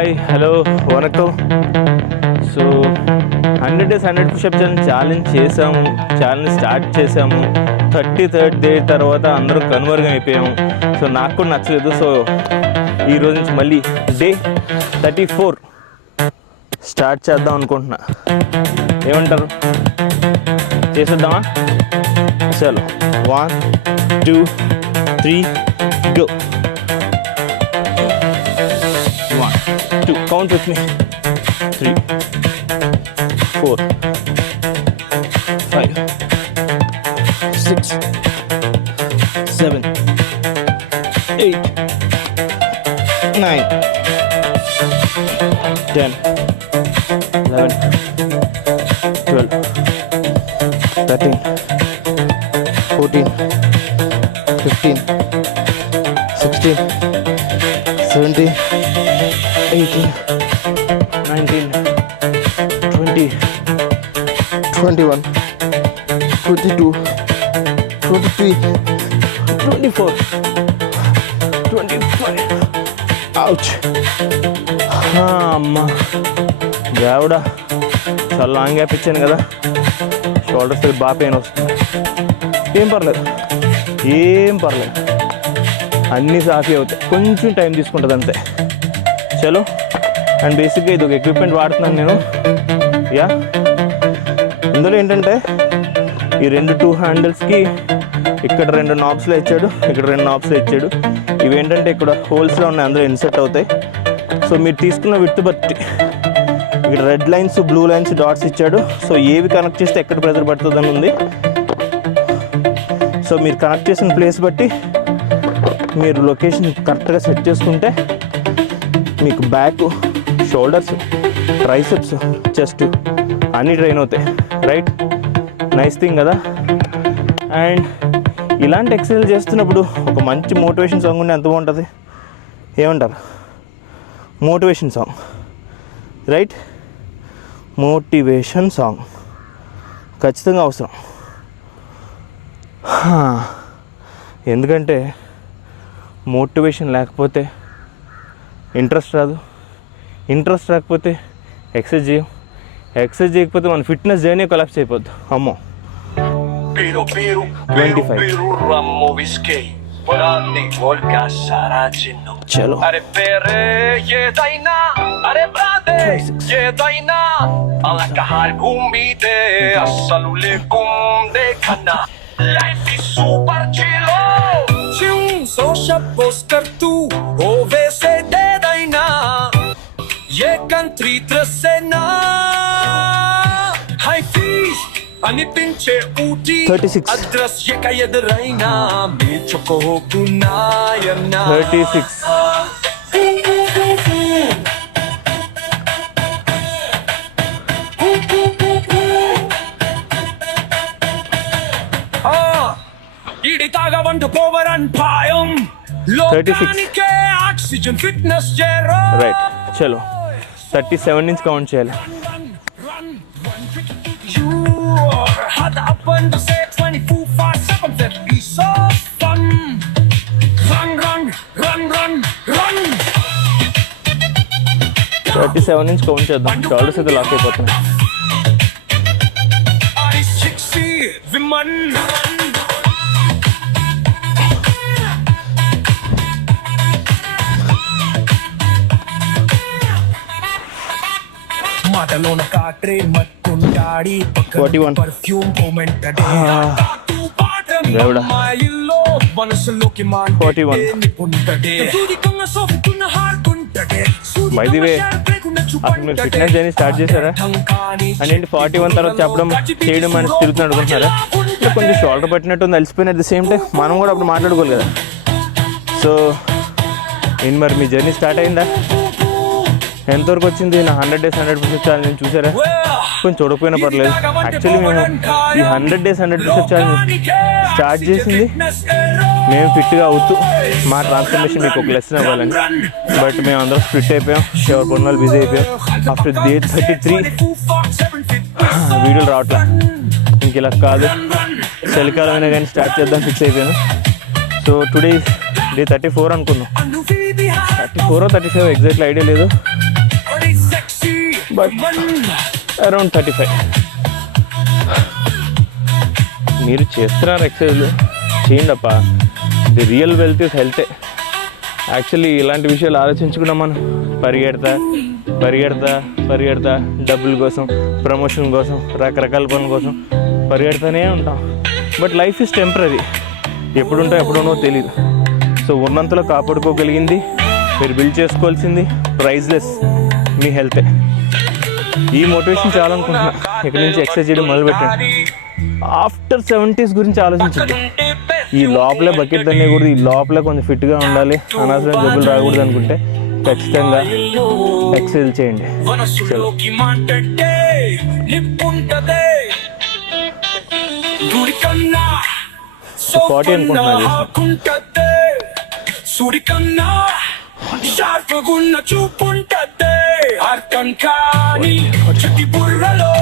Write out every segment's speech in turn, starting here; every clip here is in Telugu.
హాయ్ హలో వనకం. సో 100 days 100 push-ups ఛాలెంజ్ చేసాము, ఛాలెంజ్ స్టార్ట్ చేసాము. 33rd డే తర్వాత అందరం కన్వర్గం అయిపోయాము. సో నాకు కూడా నచ్చలేదు. సో ఈరోజు నుంచి మళ్ళీ డే 34 స్టార్ట్ చేద్దాం అనుకుంటున్నా. ఏమంటారు, చేసేద్దామా? చలో 1 2 3 go. 1 2 count with me. 3 4 5 6 7 8 9 10 11 12 13 14 15 16 17 18 19 20 21 22 23 24 25. Ouch. అమ్మా దేవుడా, చాలా లాంగ్ గ్యాప్ ఇచ్చాను కదా, షోల్డర్స్ దగ్గర బాగా పెయిన్ వస్తుంది. ఏం పర్లేదు, అన్నీ సాఫీ అవుతాయి, కొంచెం టైం తీసుకుంటుంది అంతే. చలో. అండ్ బేసిక్గా ఇది ఒక ఎక్విప్మెంట్ వాడుతున్నాను నేను. యా, ఇందులో ఏంటంటే ఈ 2 హ్యాండిల్స్కి ఇక్కడ 2 నాబ్స్లో ఇచ్చాడు, ఇక్కడ 2 నాబ్స్లో ఇచ్చాడు. ఇవి ఏంటంటే ఇక్కడ హోల్స్లో ఉన్నాయి, అందులో ఇన్సెట్ అవుతాయి. సో మీరు తీసుకున్న విడ్త్ బట్టి ఇక్కడ red lines, blue lines, dots ఇచ్చాడు. సో ఏవి కనెక్ట్ చేస్తే ఎక్కడ ప్రెజర్ పడుతుందని ఉంది. సో మీరు కనెక్ట్ చేసిన ప్లేస్ బట్టి మీరు లొకేషన్ కరెక్ట్గా సెట్ చేసుకుంటే మీకు బ్యాక్, షోల్డర్స్, ట్రైసెప్స్, చెస్ట్ అన్నీ ట్రైన్ అవుతాయి. రైట్, నైస్ థింగ్ కదా. అండ్ ఇలాంటి ఎక్సర్సైజ్ చేస్తున్నప్పుడు ఒక మంచి మోటివేషన్ సాంగ్ ఉంటే ఎంత బాగుంటుంది. ఏమంటారు? Motivation song, right? Motivation song ఖచ్చితంగా అవసరం. ఎందుకంటే మోటివేషన్ లేకపోతే ఇంట్రెస్ట్ రాదు, ఇంట్రెస్ట్ రాకపోతే ఎక్సర్సైజ్ చేయం, ఎక్సర్సైజ్ చేయకపోతే మన ఫిట్నెస్ జర్నీ కొలాప్స్ అయిపోద్ది. అమ్మో. 25. చలో. 36. 36. రైట్, చలో. 37 నుంచి కౌంట్ చేయాలి. Had up and say 24/7 that be so fun. Run 37 నుంచి కౌంట్ చేద్దాం. షోల్డర్స్ అయితే లాక్ అయిపోతున్నాయి. మాటలోన కాట్రే మట్టుంటాడి 41. దేవుడా. 41. బై ది వే, అసలు మీరు ఫిట్నెస్ జర్నీ స్టార్ట్ చేశారా? అంటే 41 తర్వాత చెప్పడం చేయడం అని తిరుగుతున్నా అనుకుంటున్నారా? అంటే కొంచెం షోల్డర్ పట్టినట్టు ఉంది, అలసిపోయిన. అట్ ద సేమ్ టైం మనం కూడా అప్పుడు మాట్లాడుకోవాలి కదా. సో నేను మరి మీ జర్నీ స్టార్ట్ అయిందా? ఎంతవరకు వచ్చింది నా 100 days 100 push-ups ఛాలెంజ్ చూసారా? కొంచెం చూడకపోయినా పర్లేదు. యాక్చువల్లీ మేము ఈ 100 days 100 push-ups ఛాలెంజ్ స్టార్ట్ చేసింది మేము ఫిట్గా అవుతూ మా ట్రాన్స్ఫర్మేషన్ మీకు ఒక లెసన్ అవ్వాలని. బట్ మేము అందరం స్ప్లిట్ అయిపోయాం, ఎవరి కొన్నాళ్ళు బిజీ అయిపోయాం. ఆఫ్టర్ డే 33 వీడియోలు రావట్లే. ఇంక ఇలా కాదు, చలికాలం అయినా కానీ స్టార్ట్ చేద్దాం ఫిక్స్ అయిపోయాను. సో టుడే డే 34 అనుకున్నాం. 34 35 ఎగ్జాక్ట్లీ ఐడియా లేదు. But around 35. మీరు చేస్తున్నారు ఎక్సర్సైజ్లు, చేయండి అప్ప. ది రియల్ వెల్త్ ఇస్ హెల్తే. యాక్చువల్లీ ఇలాంటి విషయాలు ఆలోచించుకున్నాం మనం. పరిగెడతా డబ్బుల కోసం, ప్రమోషన్ కోసం, రకరకాల పనుల కోసం పరిగెడతానే ఉంటాం. But life is temporary. ఎప్పుడుంటో ఎప్పుడున్నో తెలియదు. సో ఉన్నంతలో కాపాడుకోగలిగింది మీరు బిల్డ్ చేసుకోవాల్సింది ప్రైజ్లెస్ మీ హెల్తే. ఈ మోటివేషన్ చాలా అనుకుంటున్నా. ఇక్కడి నుంచి ఎక్సర్సైజ్ చేయడం మొదలుపెట్టండి. ఆఫ్టర్ 70s గురించి ఆలోచించండి. ఈ లోపలే బకెట్ తన్నేయకూడదు, ఈ లోపలే కొంచెం ఫిట్గా ఉండాలి, అనవసరం జబ్బులు రాకూడదు అనుకుంటే ఖచ్చితంగా ఎక్సర్సైజ్ చేయండి. 40 అనుకుంటున్నాను. అర్థం కాని చెట్టి బుర్రలో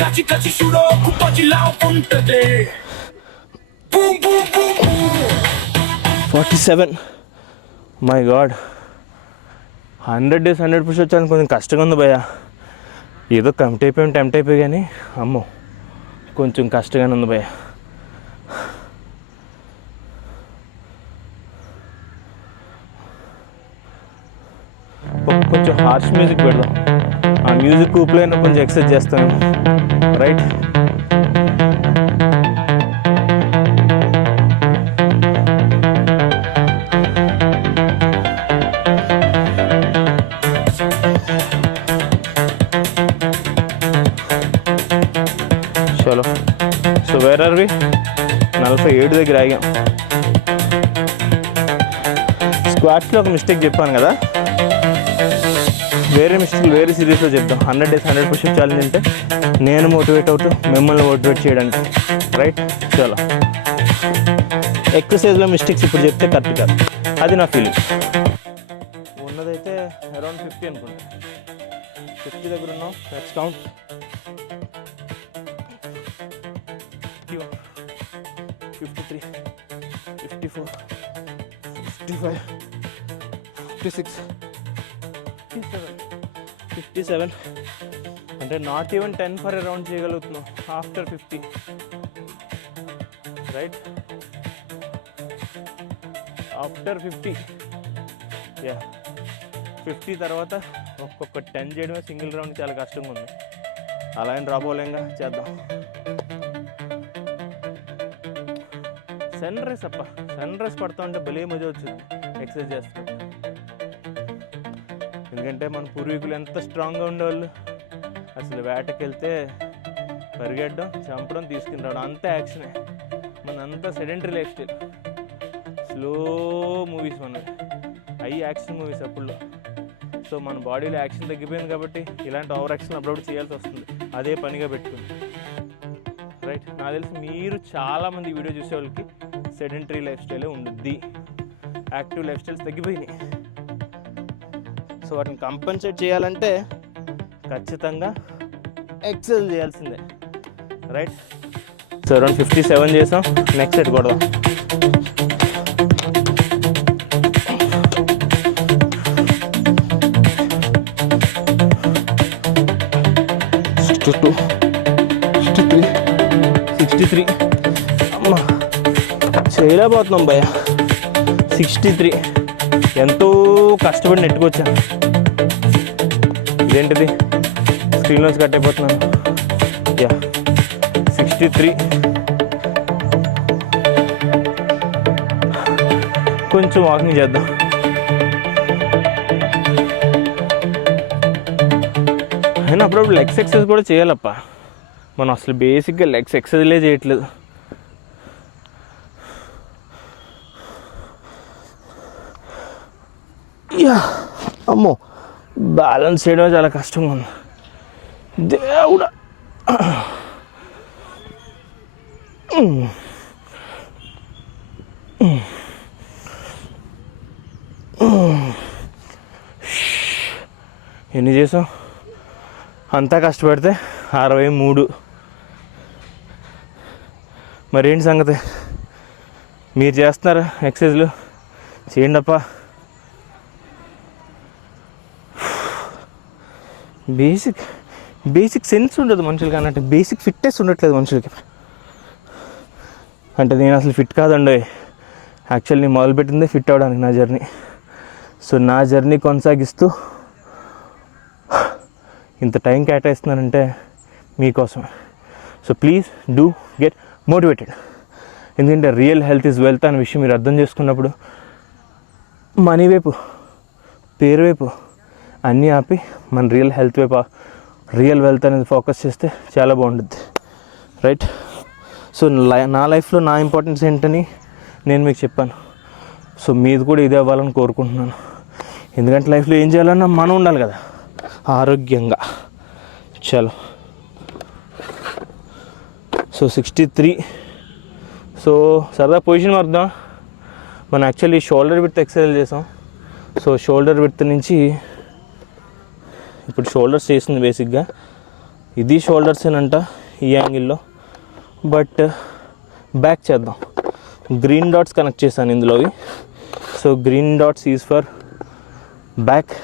కచి కచి చూడో కుప్పజిలా ఉంటదే. 47. మై గాడ్, 100 days 100 push వచ్చాను. కొంచెం కష్టంగా ఉంది భయ్యా. ఏదో టెంప్ట్ అయిపోయి కానీ అమ్మో కొంచెం కష్టంగానే ఉంది భయ్యా. కొంచెం హార్ష్ మ్యూజిక్ పెడదాం. ఆ మ్యూజిక్ ఊపులైనా కొంచెం ఎక్సర్సైజ్ చేస్తాను. రైట్, చలో. సో వేర్ ఆర్ వి? 47 దగ్గర ఆగాం. స్క్వాట్స్లో ఒక మిస్టేక్ చెప్పాను కదా, వేరే సిరీస్లో చెప్తాం. 100 days 100 push ఛాలెంజ్ అంటే నేను మోటివేట్ అవుతూ మిమ్మల్ని మోటివేట్ చేయడానికి. రైట్, చాలా ఎక్సర్సైజ్లో మిస్టేక్స్ ఇప్పుడు చెప్తే కరెక్ట్ కాదు, అది నా ఫీలింగ్. ఉన్నదైతే అరౌండ్ 50 అనుకుంటా. 50 దగ్గర ఉన్నాం. Next count 53, 54, 55, 56, 57. అంటే నాట్ ఈవెన్ 10 ఫర్ అరౌండ్ చేయగలుగుతున్నాం ఆఫ్టర్ 50. Right, after 50. 50 తర్వాత ఒక్కొక్క 10 చేయడమే సింగిల్ రౌండ్ చాలా కష్టంగా ఉంది. అలా అని రాబోలేంగా, చేద్దాం. సన్ రైజ్ పడుతూ ఉంటే భలే మజా వచ్చింది ఎక్సర్సైజ్ చేస్తాం. ఎందుకంటే మన పూర్వీకులు ఎంత స్ట్రాంగ్గా ఉండేవాళ్ళు. అసలు వేటకి వెళ్తే పరిగెట్టడం, చంపడం, తీసుకుని రావడం అంతా యాక్షనే. మనంతా sedentary life style, slow movies మనది, అవి యాక్షన్ మూవీస్ అప్పుడులో. సో మన బాడీలో యాక్షన్ తగ్గిపోయింది కాబట్టి ఇలాంటి ఓవర్ యాక్షన్ అప్పుడప్పుడు చేయాల్సి వస్తుంది, అదే పనిగా పెట్టుకుంది. రైట్, నాకు తెలిసి మీరు చాలామంది వీడియో చూసే వాళ్ళకి సెడెంటరీ లైఫ్ స్టైలే ఉంటుంది. యాక్టివ్ లైఫ్ స్టైల్స్ తగ్గిపోయినాయి. సో వాటిని కంపెన్సేట్ చేయాలంటే ఖచ్చితంగా ఎక్సర్సైజ్ చేయాల్సిందే. రైట్, సో అరౌండ్ 57 చేసాం. నెక్స్ట్ సెట్ కొడదాం. Two, 63. అమ్మా చేయలేకపోతున్నాం భయ. 63 ఎంతో కష్టపడి నెట్టుకొచ్చాను. ఇదేంటిది స్క్రీన్లోంచి కట్ అయిపోతున్నాను. 63. కొంచెం వాకింగ్ చేద్దాం. అయినా అప్పుడప్పుడు లెగ్స్ ఎక్సర్సైజ్ కూడా చేయాలప్ప. మనం అసలు బేసిక్గా లెగ్స్ ఎక్సర్సైజ్లే చేయట్లేదు. అమ్మో బ్యాలెన్స్ చేయడం చాలా కష్టంగా ఉంది. దేవుడా, ఎన్ని చేసాం? అంతా కష్టపడితే 63. మరేంటి సంగతి? మీరు చేస్తున్నారా ఎక్సర్సైజ్లు? చేయండి అప్ప. బేసిక్ సెన్స్ ఉండదు మనుషులకి, అన్నట్టు బేసిక్ ఫిట్నెస్ ఉండట్లేదు మనుషులకి. అంటే నేను అసలు ఫిట్ కాదండి, యాక్చువల్లీ మొదలుపెట్టిందే ఫిట్ అవ్వడానికి నా జర్నీ. సో నా జర్నీ కొనసాగిస్తూ ఇంత టైం కేటాయిస్తున్నానంటే మీకోసమే. So please do get motivated. ఎందుకంటే రియల్ హెల్త్ ఈజ్ వెల్త్ అనే విషయం మీరు అర్థం చేసుకున్నప్పుడు మనీ వైపు, పేరు వైపు అన్నీ ఆపి మన రియల్ హెల్త్ వైపు, రియల్ వెల్త్ అనేది ఫోకస్ చేస్తే చాలా బాగుంటుంది, రైట్? సో నా లైఫ్లో నా ఇంపార్టెన్స్ ఏంటని నేను మీకు చెప్పాను. సో మీది కూడా ఇదే అవ్వాలని కోరుకుంటున్నాను. ఎందుకంటే లైఫ్లో ఏం చేయాలన్నా మనం ఉండాలి కదా ఆరోగ్యంగా. చలో, సో 63. సో సరదా పొజిషన్ మారుద్దాం. మనం యాక్చువల్లీ షోల్డర్ విడ్త్ ఎక్సర్సైజ్ చేసాం. సో షోల్డర్ విడ్త్ నుంచి ఇప్పుడు షోల్డర్స్ చేసింది బేసిక్గా. ఇది షోల్డర్స్ ఏనంట ఈ యాంగిల్లో, బట్ బ్యాక్ చేద్దాం. గ్రీన్ డాట్స్ కనెక్ట్ చేశాను ఇందులోవి. So green dots is for back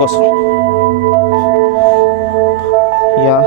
కోసం. యా